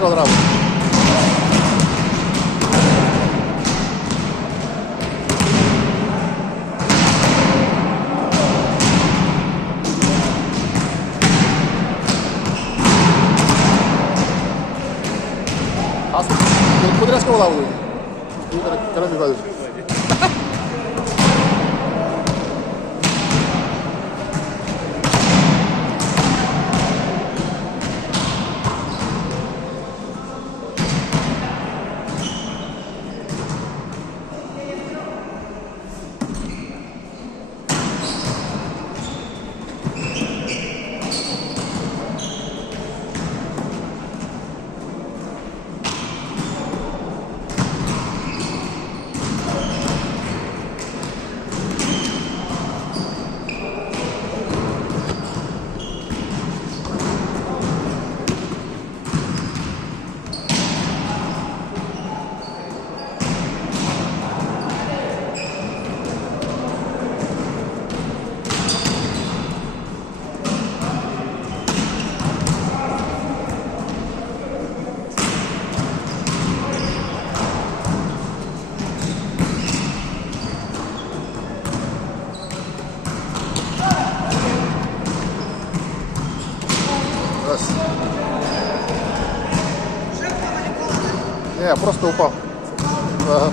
Тяжко одразу. Podrías como laudo. Caramba, vai. Не, просто упал. Ага.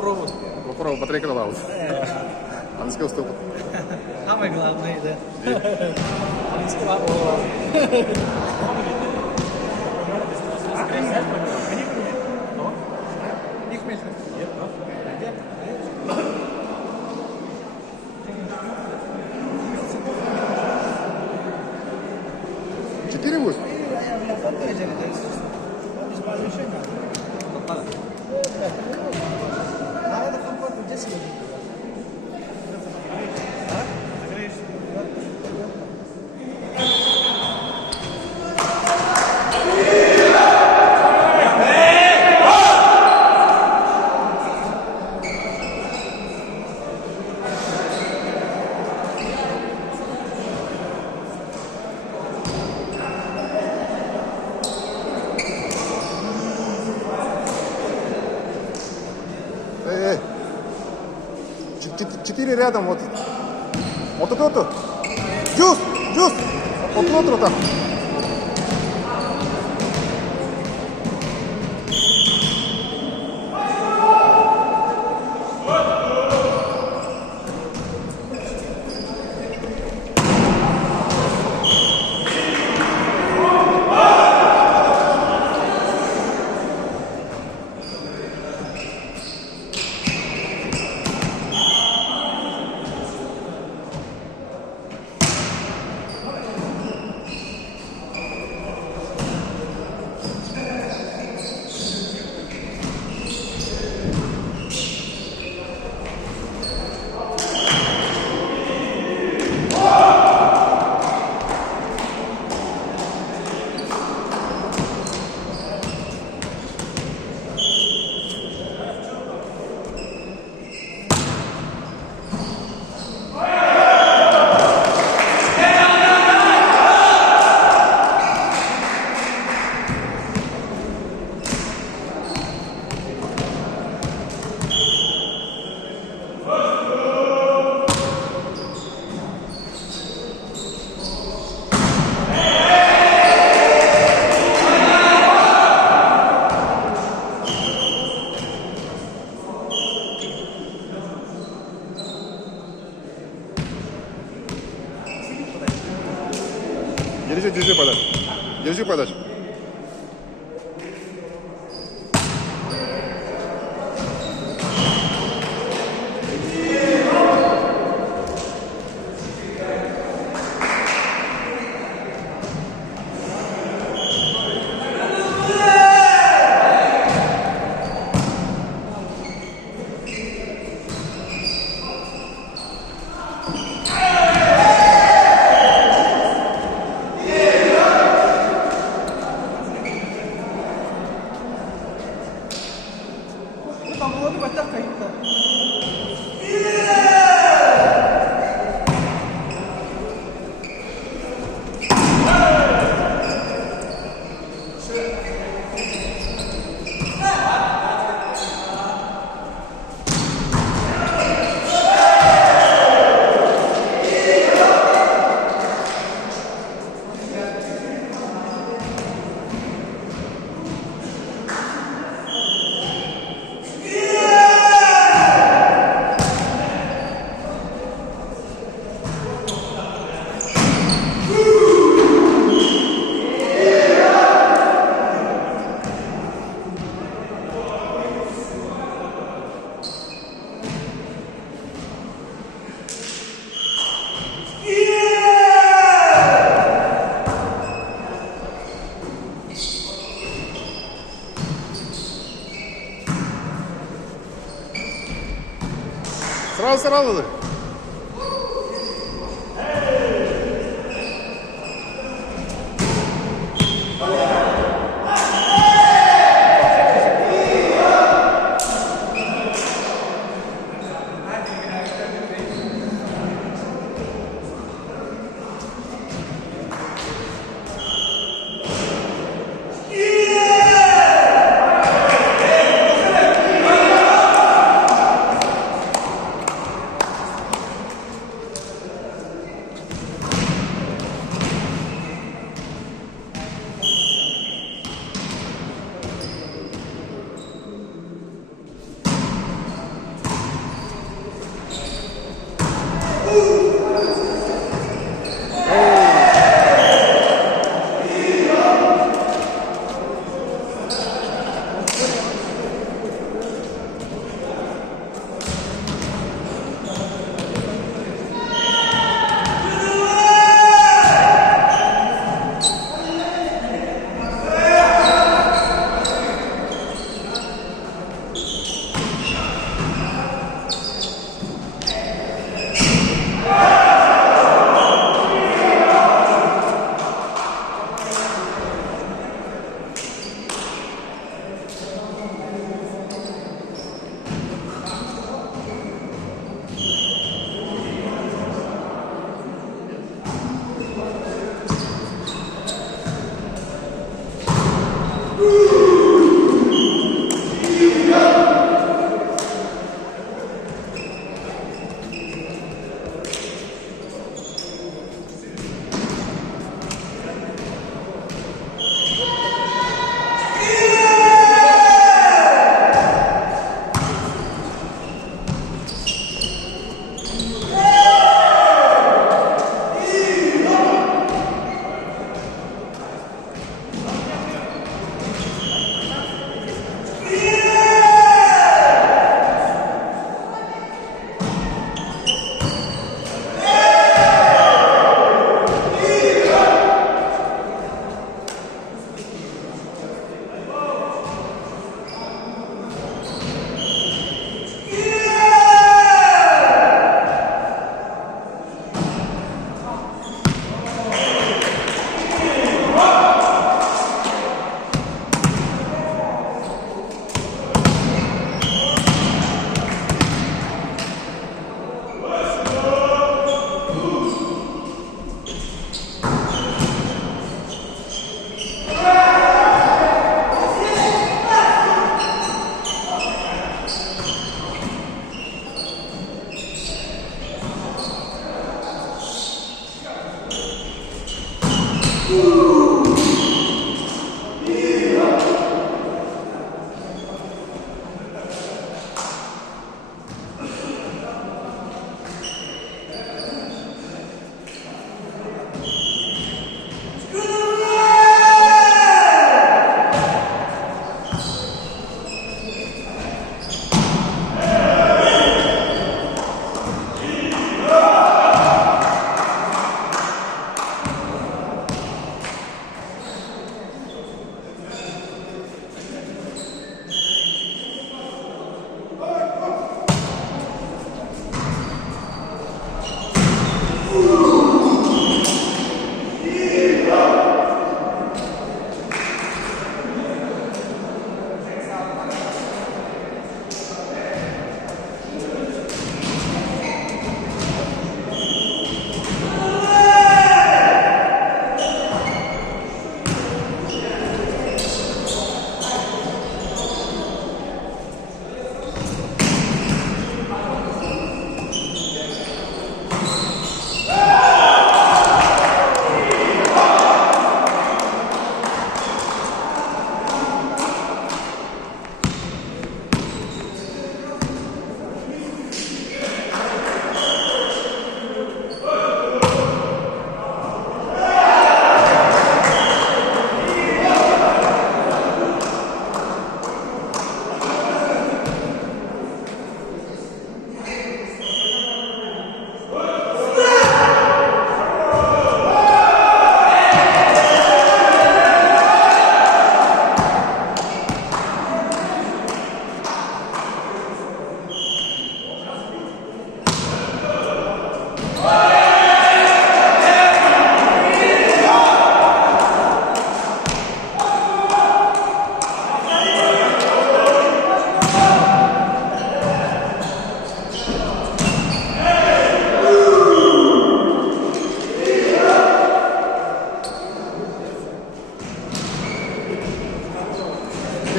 попробовать. Попробуй, потрекал аут. Английский уступок. Самое главное, да. Английский уступок. Четыре будет? Эй, эй. Четыре рядом, вот. Вот это. Джуз! Джуз! Вот внутрь там. Держи подачу. Держи подачу. Сразу.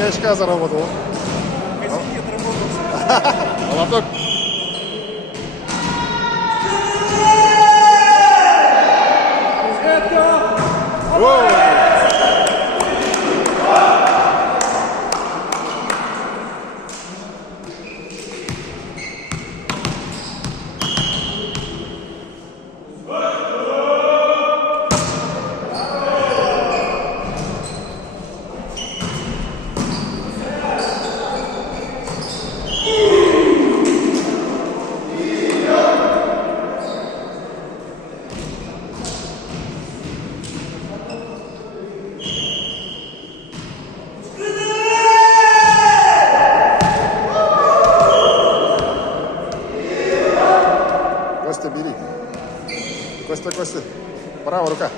3 очка заработал. Косяки отработался. Молоток. Воу. Костя, бери. Костя, Костя. Правая рука.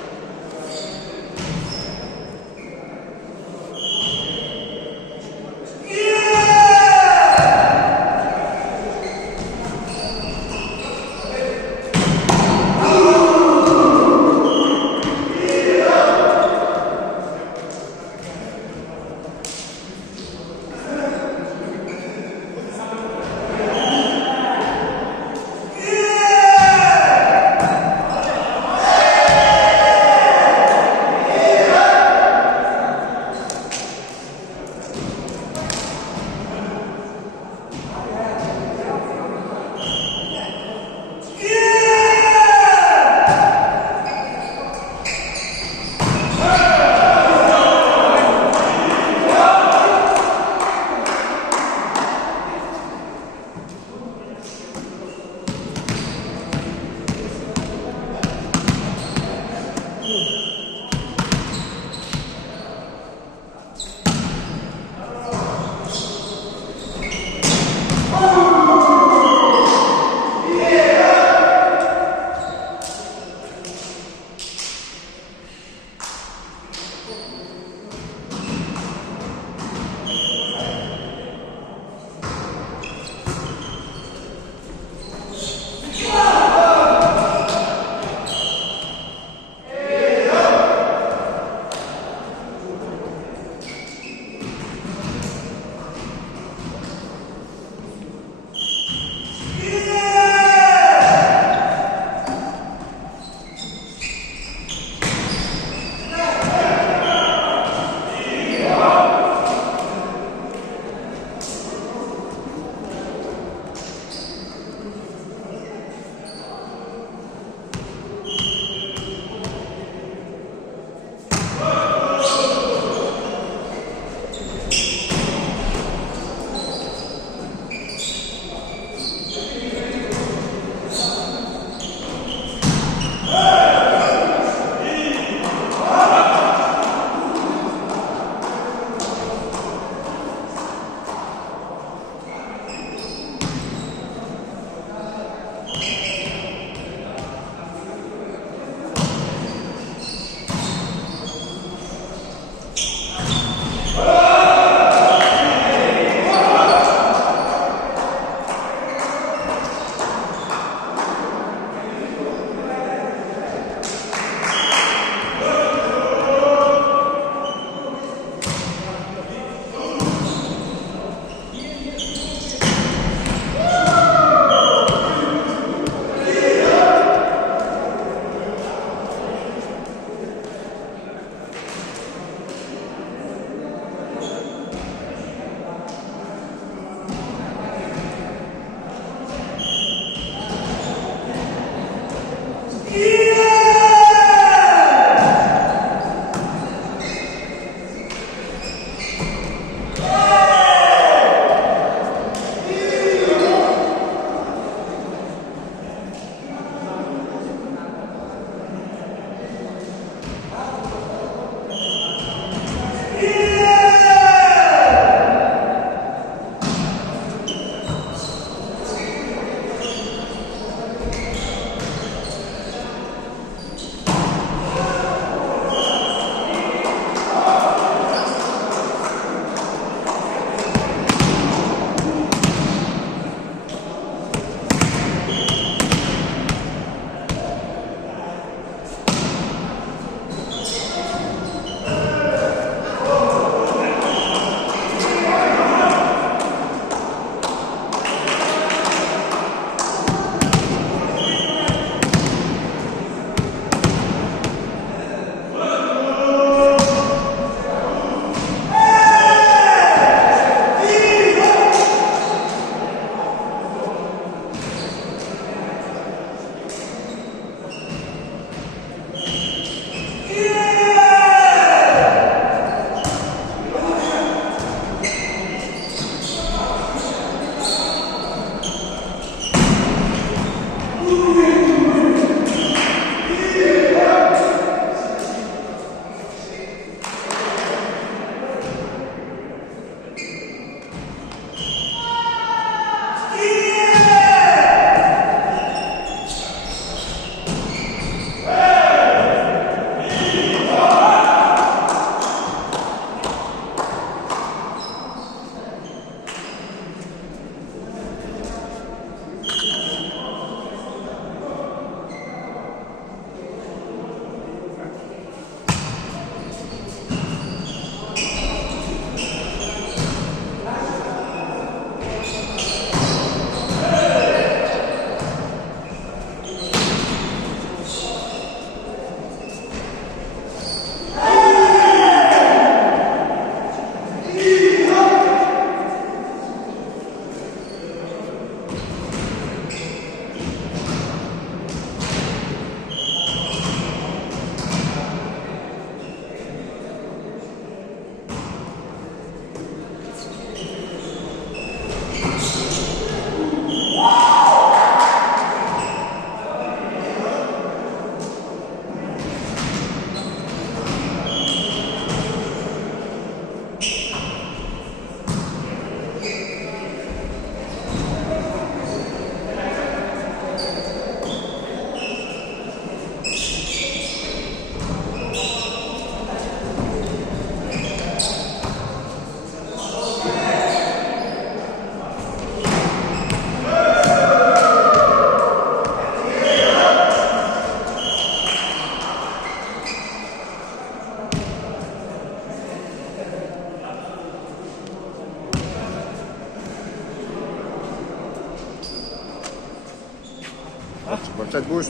Кричать будешь?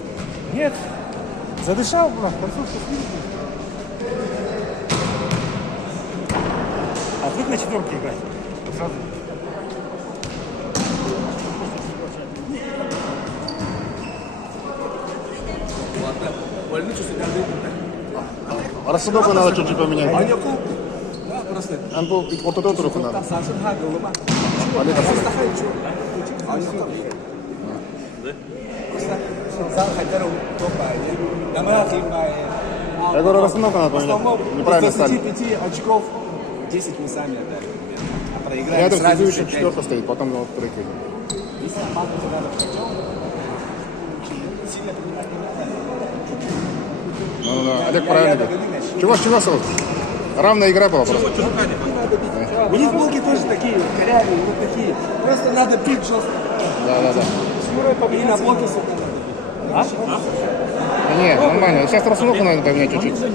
Нет. Задышал, брат, концовку слишком. А вдруг на четверке играть? Сразу. Больной чувствует каждый день. Расстановку надо чуть-чуть поменять. А я кул. Да, просто. Он был вот эту руку надо. Там Самсон Хагл, лома. Вали Просто хочу. А не там. Просто зал хотел топать. Дома химая. Я говорю, расстановку надо поменять. Неправильно стали. 25 очков 10 мы сами отдали. А проиграли Рядом сразу следующий 5. четверка стоит, потом вот прыгает. Если команда надо в хотел, сильно принимать не надо. Ну, Олег правильно говорит. Чего сразу? Равная игра была просто. У них булки тоже такие, корявые, вот такие. Просто надо бить жестко. Да. И на блоке сюда надо бить. Да нет, нормально. Сейчас расстановку надо поменять чуть-чуть. Это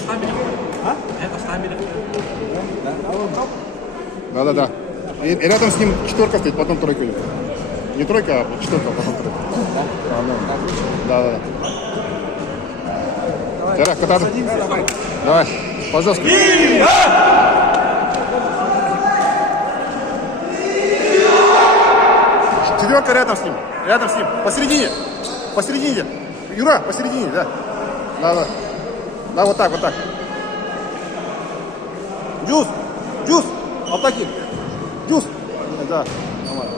стабильно. Это стабильно. Да. И рядом с ним четверка стоит, потом тройка идет. Не тройка, а четверка, а потом тройка. Да. Терах, куда-то. Давай, пожалуйста. Четверка рядом с ним. Посередине. Юра, посередине, да. Да, вот так. Джуз, атаки. Джуз. Да, нормально.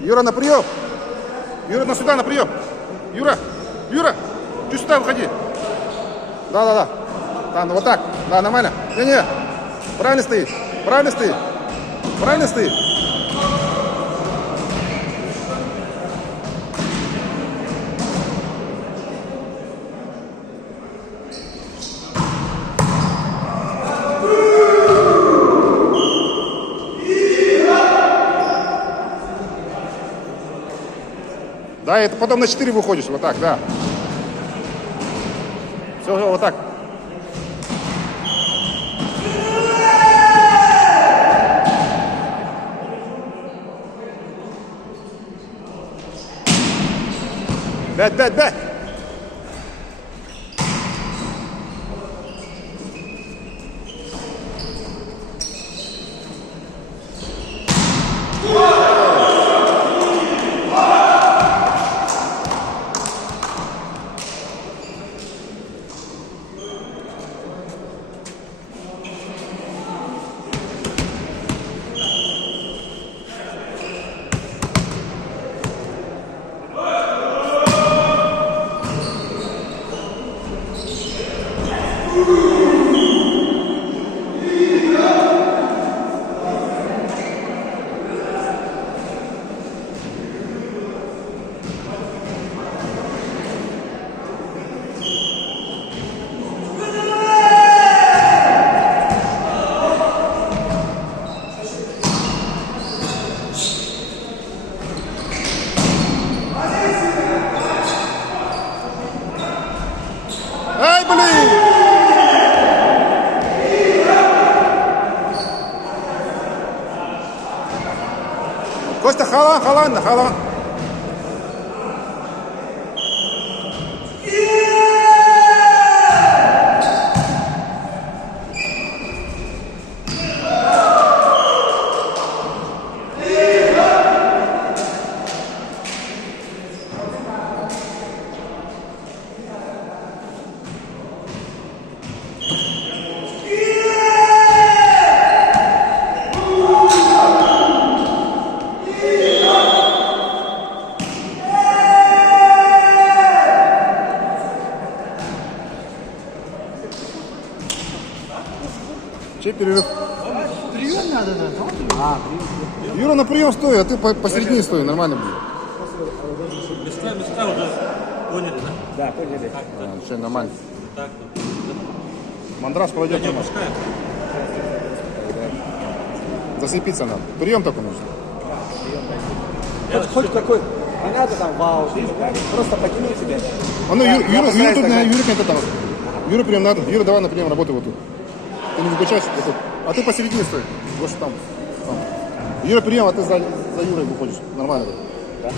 Юра, на прием. Юра, сюда, на прием. Юра, чуть сюда выходи. Да. Да, ну вот так. Да, нормально. Не. Правильно стоит. Да, это потом на 4 выходишь, вот так, да. Все, вот так. Пять. Ай, блин! Костя, халан. Чей перерыв? Прием надо, да? Юра на прием стой, а ты посередине стой, нормально будет. Места уже поняли, да? Да, поняли. Все нормально. Так. Мандраж пройдет Не нормально. опускаем. Зацепиться надо. Прием только нужно. Хоть какой. Не надо там вау, просто потянуть себя. А ну, Я Юра, постараюсь тут, так. Юра, это там. Юра, прием надо. Юра, давай на прием, работай вот тут. Ты не выключайся, вот тут. А ты посередине стой. Вот что там. Юра, прием, а ты за Юрой выходишь. Нормально. Да?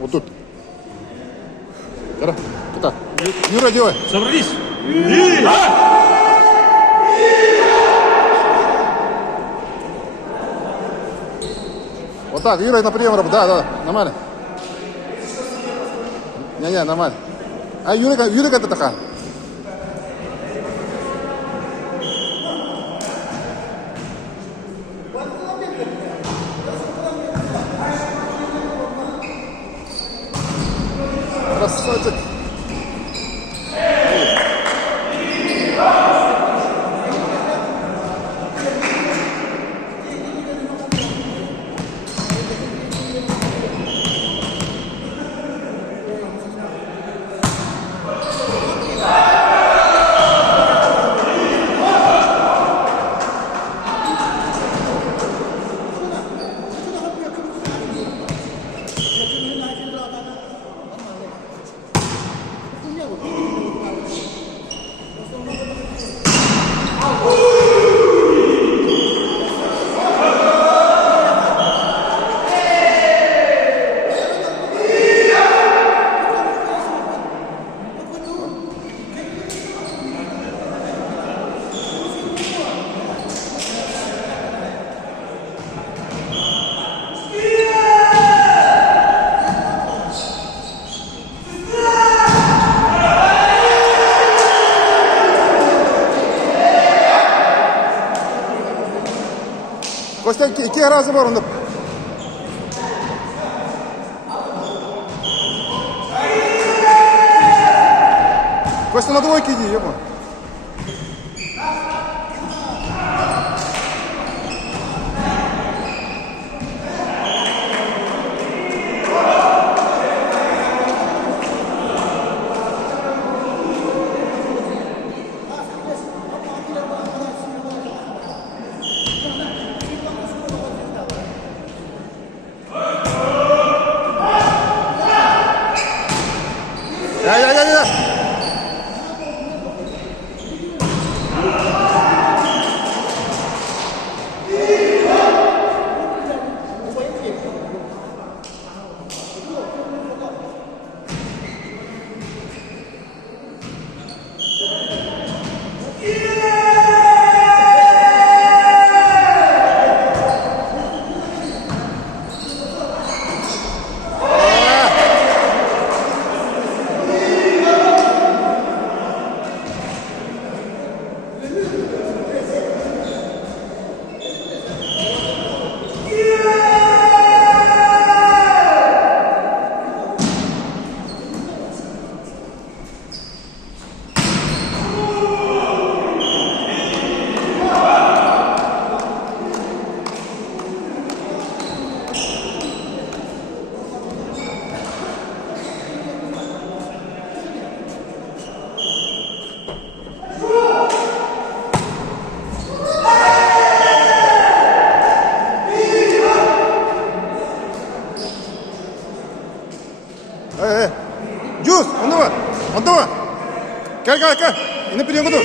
Вот тут. Юра, туда. Юра, делай. Собрались. Вот так, Юра, на прием работай. Да, нормально. Не, нормально. А Юра это такая. Красавчик. Kostya iki arazi var onda. Kostya на двойке иди, ебо. Я. Juice, on va. Gel. İnip bir yanı dur.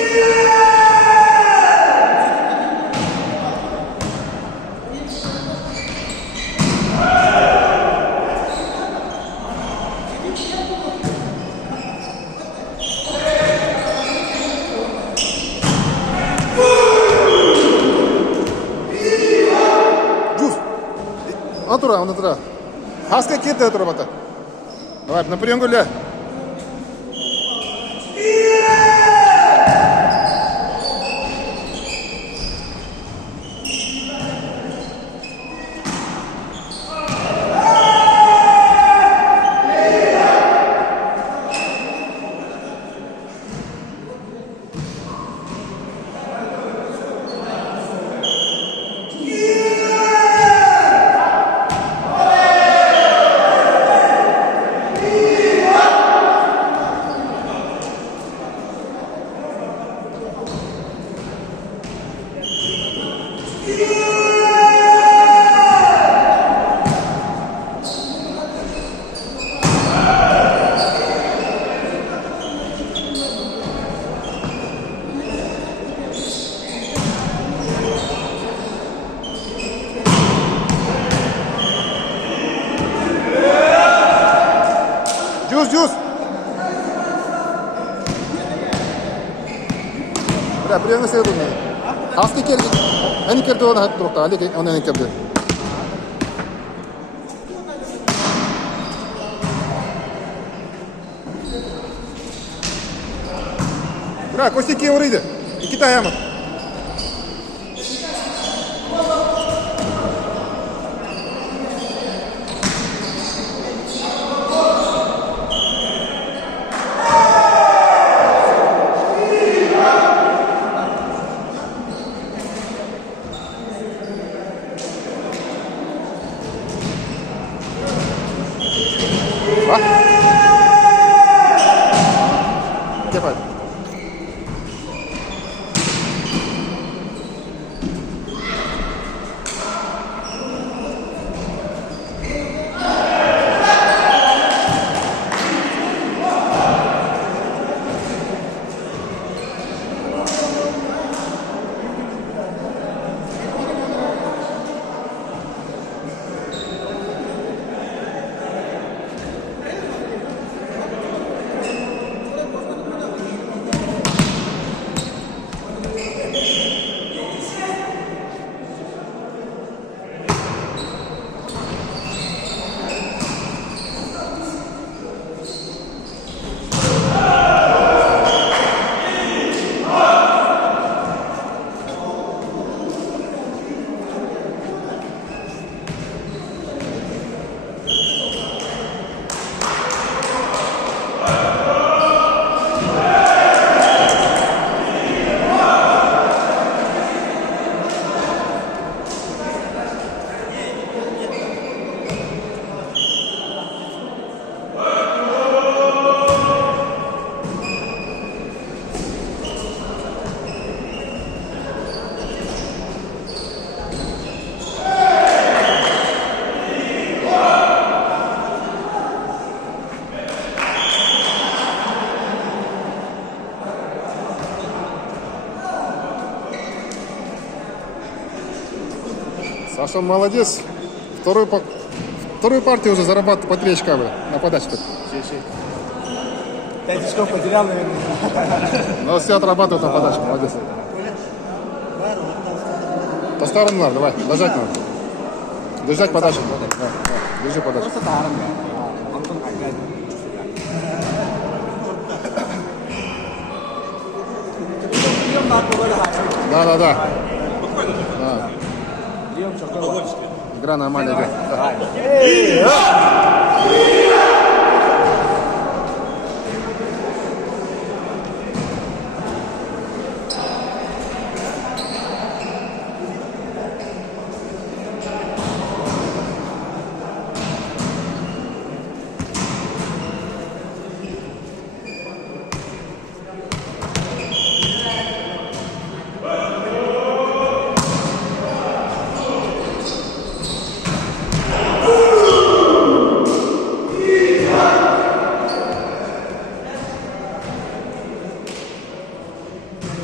Juice. On tuра. Хаска кит это работа. Давай, на прием гуляй. приемный следует. Хаски керди. Они керди он хат трохта. Али он они керди. Бра, костики урыйды. Икки таямы. Кепай. Саша молодец. Вторую партию уже зарабатывает по 3 очка на подаче. 5 очков потерял, наверное. Но все отрабатывают на подаче. Молодец. Поставим нар, давай. Дожать надо. Держать подачу. Да. Держи подачу. Просто тараң ya. Антон агай. Прием на кого да. Да. Прием чокол. Игра нормальная идет.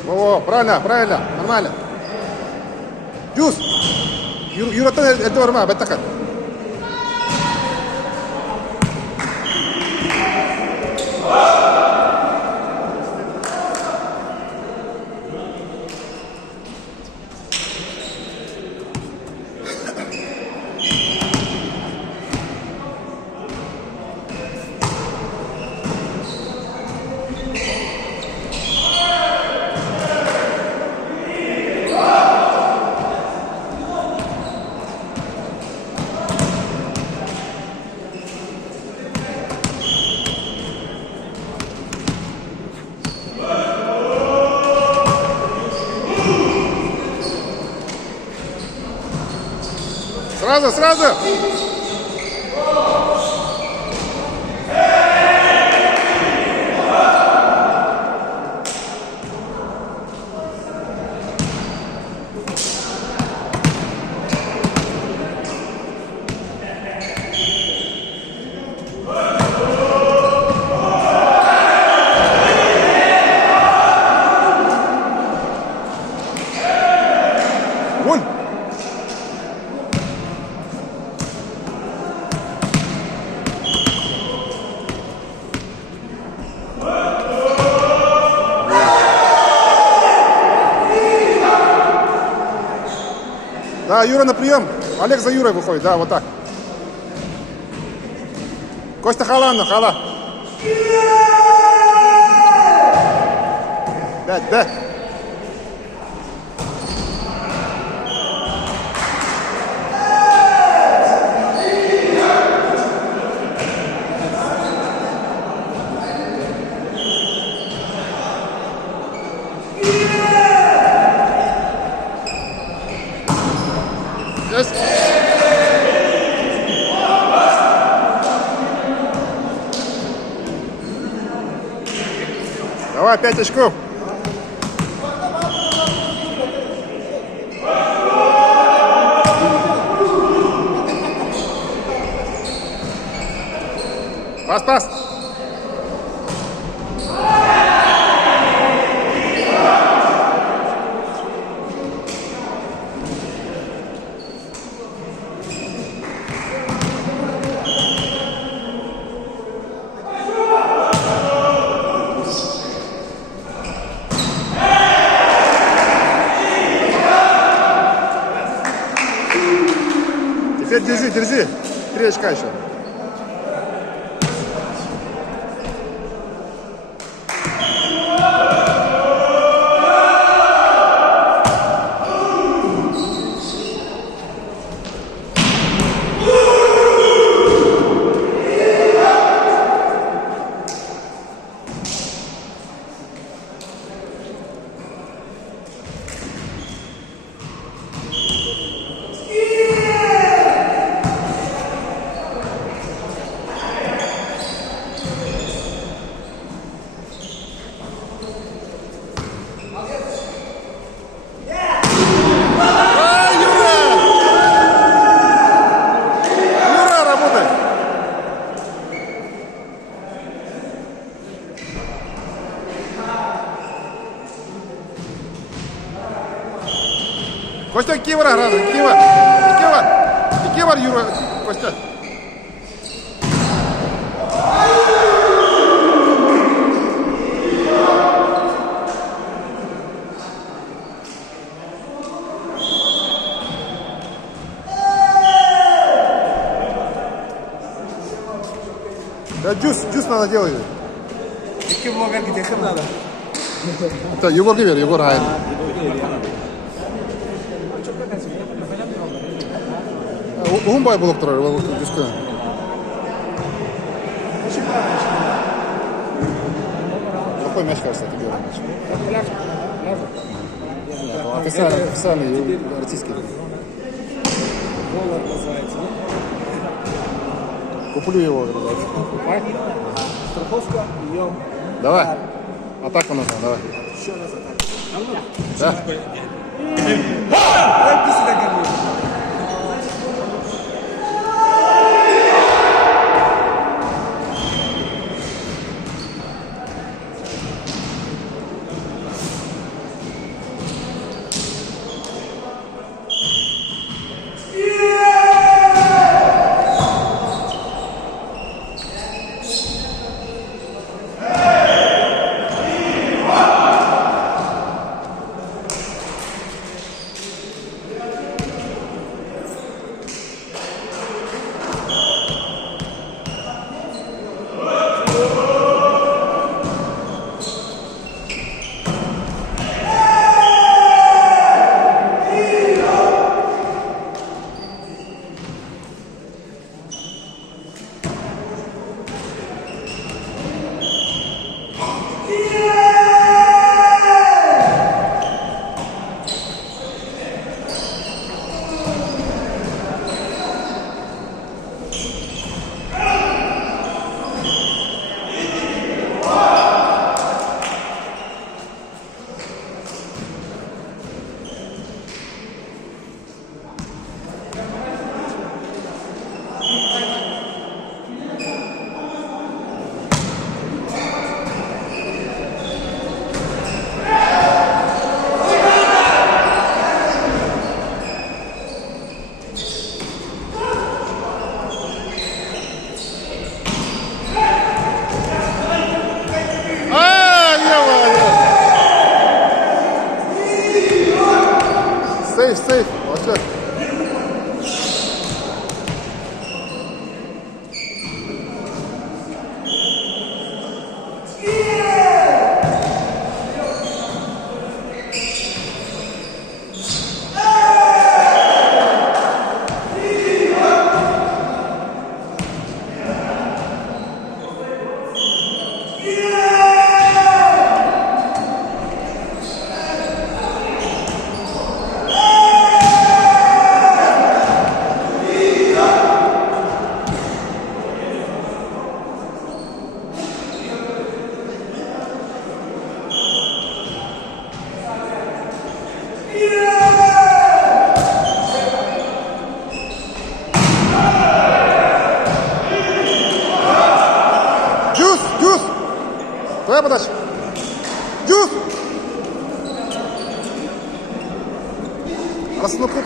Во, правильно, нормально. Юс! Юраттан әлді бар ма? Бәттақат. Сразу! Вон! Да, Юра на прием. Олег за Юрой выходит, да, вот так. Костя Халанов, Хала. 5, да. Yes. Давай, 5 очков. Пас. Теперь держи. 3 очка еще. Костя, iki var arada, 2 var. 2 var. 2 var Euro, Костя. Да, дюс надо делать. Kim mau kan kita kenal lah. Это Егор Гивер, Егор Айн. Гумбай был, который дюска. Какой мяч, кажется, это белый мяч? Официальный российский. Голод называется. Куплю его, называется. Страховка, ее. Давай. Атака нужна, давай. Еще раз атака. Да? Ой, ты сюда ко мне.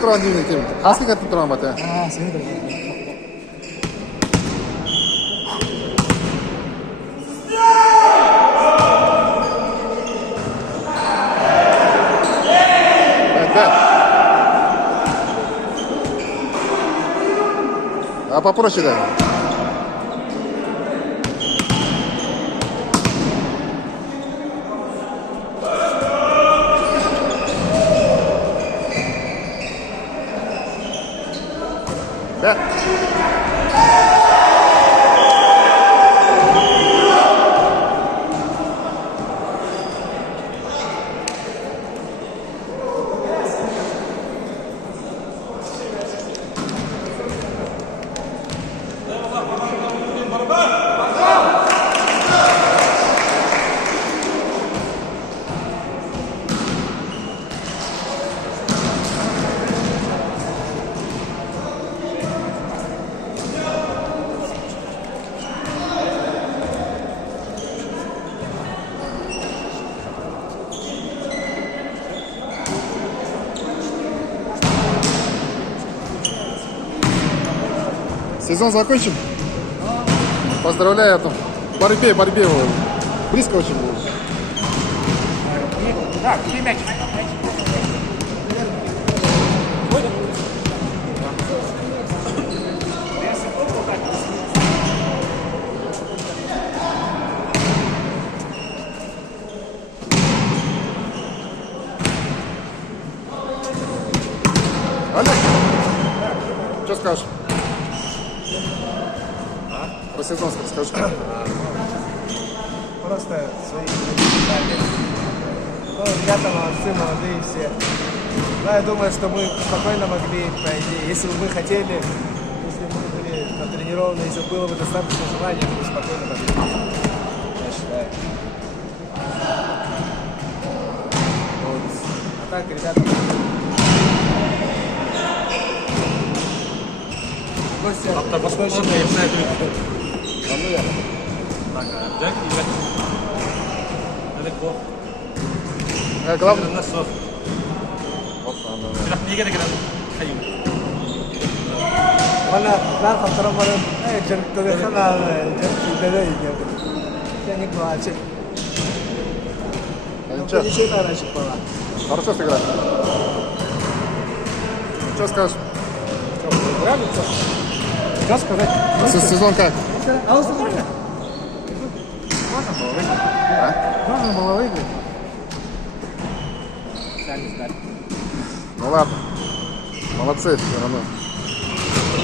тұрған деймін екеуін. Қасың әттіп тұрған бата. Сені де. А попроще, да. Да. Сезон закончим. Поздравляю, там. Борьбе. Близко очень было. Да, где мяч? Олег, что скажешь? Про сезон скажешь. Просто свои детали. Ну, ребята молодцы, молодые все. Но я думаю, что мы спокойно могли, по идее, если бы мы хотели, если бы мы были натренированы, если бы было бы достаточно желания, мы бы спокойно могли. Я считаю. Вот. А так, ребята... Костя, Главное. وانا لا خطر مرة جربت خنا جربت بداية я не плачу. Ничего, Ничего не раньше была. хорошо сыграли. Что скажешь? Нравится? Что сказать? Сезон как? А он нормально? Можно было выиграть. А? Можно было выиграть. Сами знали. Ну ладно. Молодцы все равно.